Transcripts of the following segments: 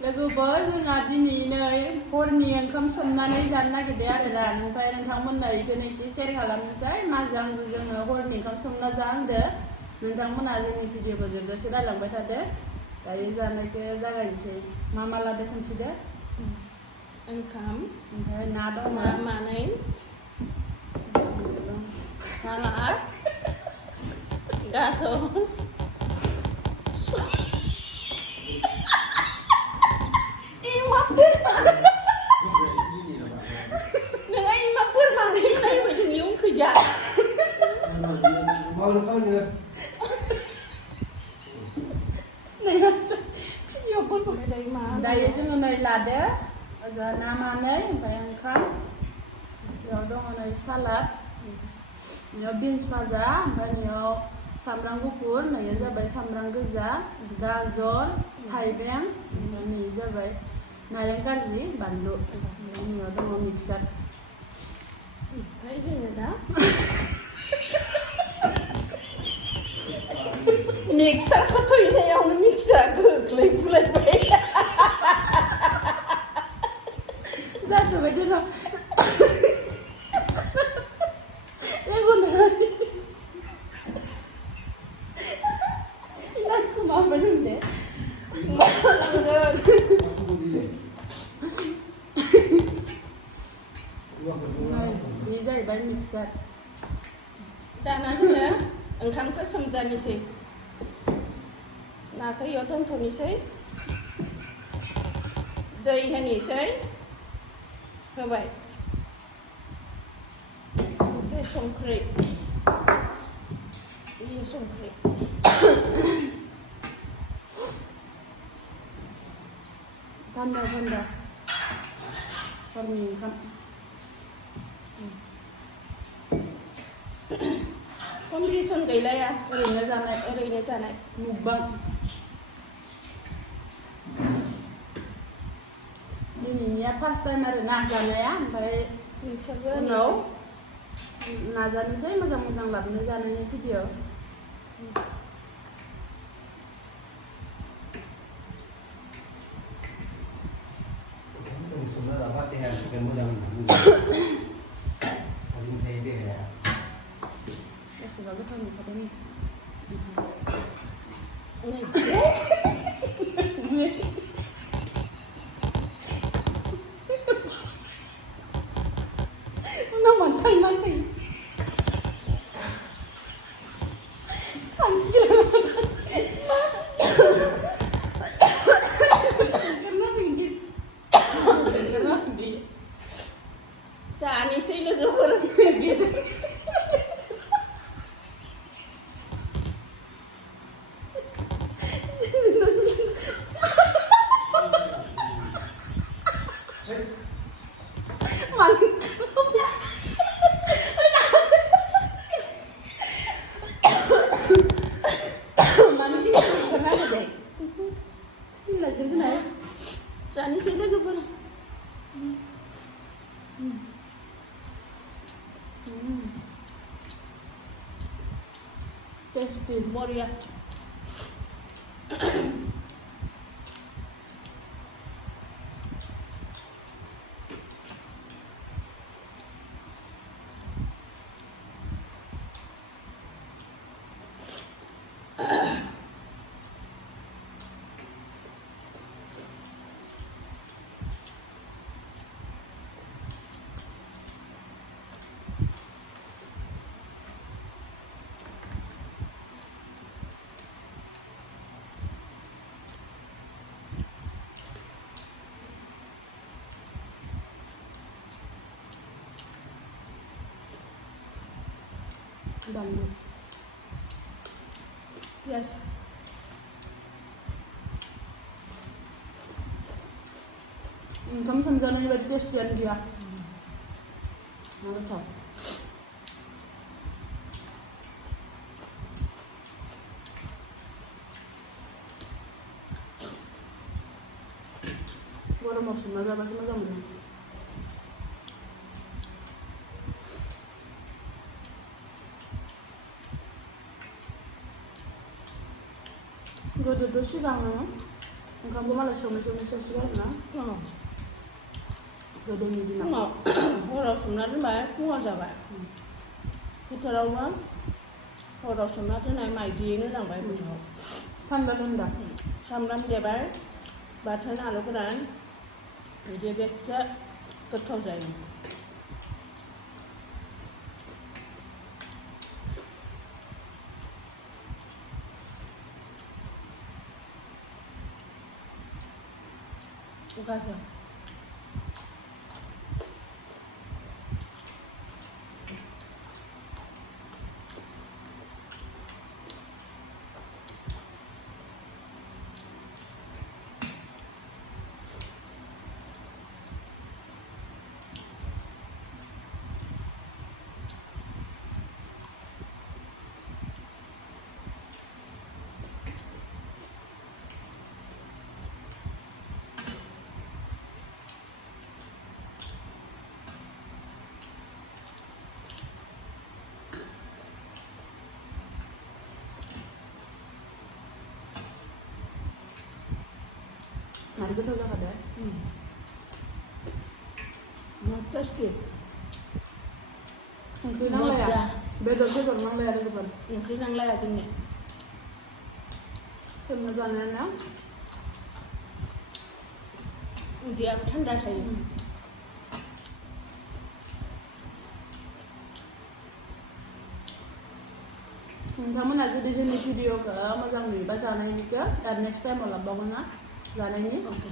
लोगोफोर जोंहा दिनै हरनि ओंखाम संनानै जानो नागिरदों आरोना ओमफ्राय नोंथांमोननो बेखौनो एसे शेयार खालामनोसै माजों जोङो हरनि ओंखाम संना जाहांदो नोंथांमोना जोंनि भिडिअखौ जोबजासे नायलांबाय थादो दायो जानायखौ जागायनोसै मा मा लादो खोन्थिदो ओंखाम ओमफ्राय ना दं मानै सालाद गाजर दायो जोङो नै लादो ओजा ना मानै ओमफ्राय ओंखाम बेयाव दङ नै सालाद बेयाव बिन्स भाजा ओमफ्राय बेयाव सामब्राम गुफुर नैयो जाबाय सामब्राम गोजा गाजर थाइबें ओमफ्राय नैयो जाबाय नारें कारजि बानलु बेयाव दङ मिक्सार ओमफ्राय जोङो दा मिक्सारखौ थैनायावनो मिक्सार गोग्लैफुलायबाय जाथ'बाय दिनाव जेबो नङा नाखौ माबा होनदे बे जाहैबाय मिक्सार दाना जोङो ओंखामखौ सोमजानोसै नाखौ इयाव दोनथ'नोसै दै होनोसै होबाय ओमफ्राय संख्रि संख्रि थान्दा थान्दा हरनि ओंखाम कम्पिटिसन गैलाया ओरैनो जानाय मुकबां दिनैनिया फार्स्ट टाइम आरो ना जानाया ओमफ्राय उनाव नाजानोसै मोजां मोजां लाबोनो जानायनि भिडिअ बेसेबा गोथाव नुखादों जानोसै लोगोफोर जानोसै लोगोफोर टेस्टी बरिया बानलु पियाज ओंखाम संजानाय बायदि टेस्टियानो गैया मा गोथाव गरमाव संना जाबासो मोजां मोनो गोदोथ' सिगाङो ओंखामखौ मालाय संनो सासिगोन आरोना गोदोनि दिनाव हराव संना दोनबाय फुङाव जाबाय फोथारावबो हराव संना दोननाय माइदियैनो लांबाय फोथाराव थान्दा थान्दा सामब्राम देबाय बाथोन आलु गोरान बिदि बेसे गोथाव जायो गाजर Mari kita udah ada. Tasty ओंख्रि नांलाया बेदर नांलाया लोगोफोर ओंख्रि नांलाया जोंनि सोमना जानायाना उदैयाबो थान्दा थायो नोंथांमोना जुदि जोंनि भिडिअखौ मोजां नुयोबा जानायनिखौ आरो नेक्स्ट टाइमाव लाबोबावगोन ना जानायनि ओके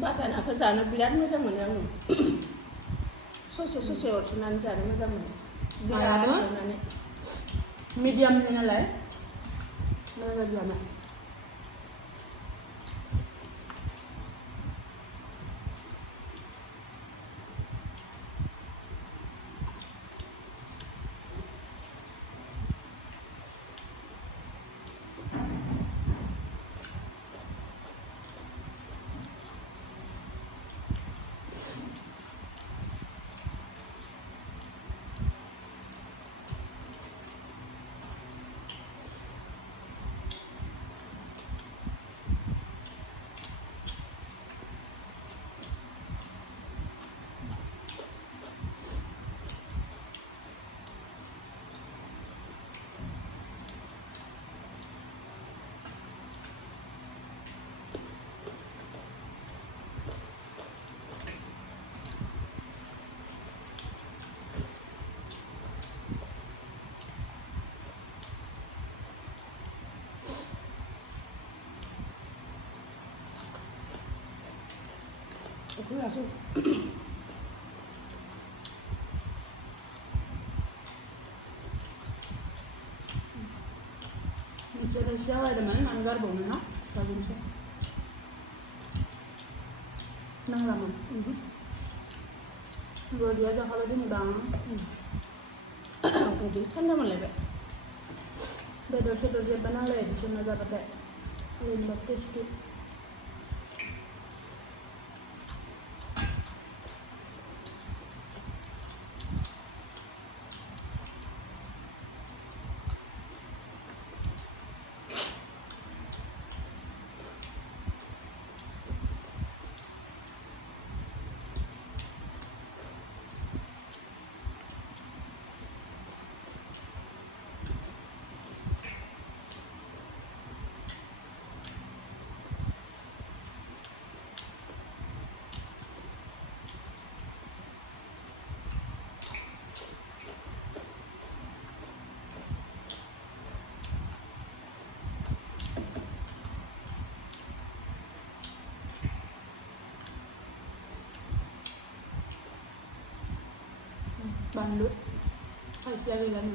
बादानाखौ जानो बिराद मोजां मोनो आङो ससे अरस'नानै जानो मोजां मोनो गोरान एवनानै मिडियामनि नालाय मोजां जानो Aku langsung mencari siapa ada mana manggar bau mana bagus Nanglaman. Rồi dia cho kalau dia mudang. Jadi tanda malah be. Bedo se banale di sana dapat. Lain baptis tu. Bandut. Ay, siya rin lang.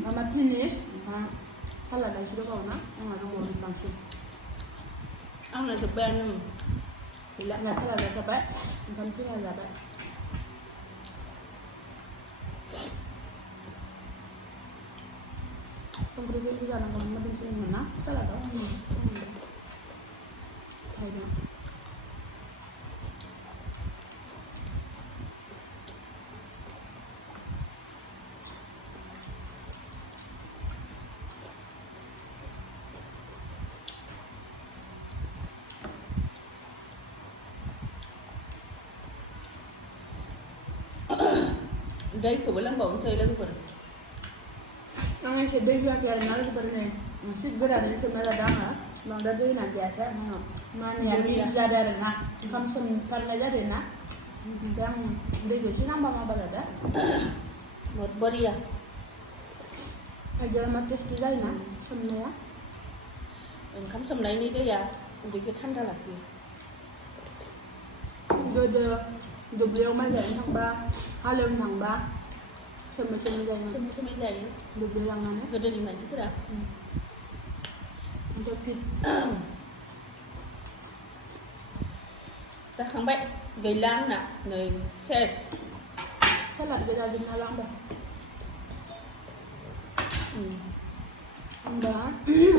Kamat finish, salad dan sudah kau nak, ada mau langsung. Ang là jabai. Bila nggak salad dah dapat, bukan tu nggak dapat. Pemberi juga nak kamu macam sini mana, salad dah. Thay dah. Đây của bữa lăng bổng chơi lưng quần. Ang saya beli lagi ada seperti ni. Masih berat ni sebenarnya dah nak. Bang dah tu nak biasa. Mana yang ni ada nak. Kamu sempat aja deh nak. Yang beli tu sih nama apa dah? Một body à? Ajar mati sekali nak. Swmna. Kamu Swmna ini dia ya. Udah kita tanda lagi. Đồ bêu mai dậy thằng ba, hai lần thằng ba, Swmna dậy nè. Swmna dậy. Đồ bêu yang mana? Gede di mana sih dah? Untuk fit. Chắc không bệnh, gây lang nè, người ses. Salad kita ada lang dah. Dah,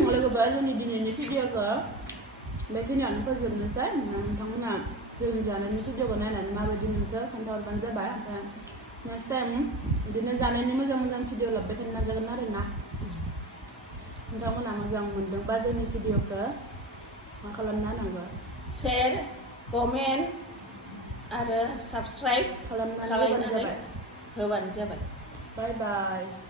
kalau kebaca ni di video ke, mereka ni apa sih besar, thằng nào. Jadi jalan itu juga benar, nama berdiri kantor banjar banyak. Next time, di jalan ini macam video lebih tenang jangan nari nak. Kamu nama jangan mendeng baca ni video ke, makalan nana enggak. Share, comment, ada subscribe. Kalau nana jabai. Hewan jabai. Bye bye.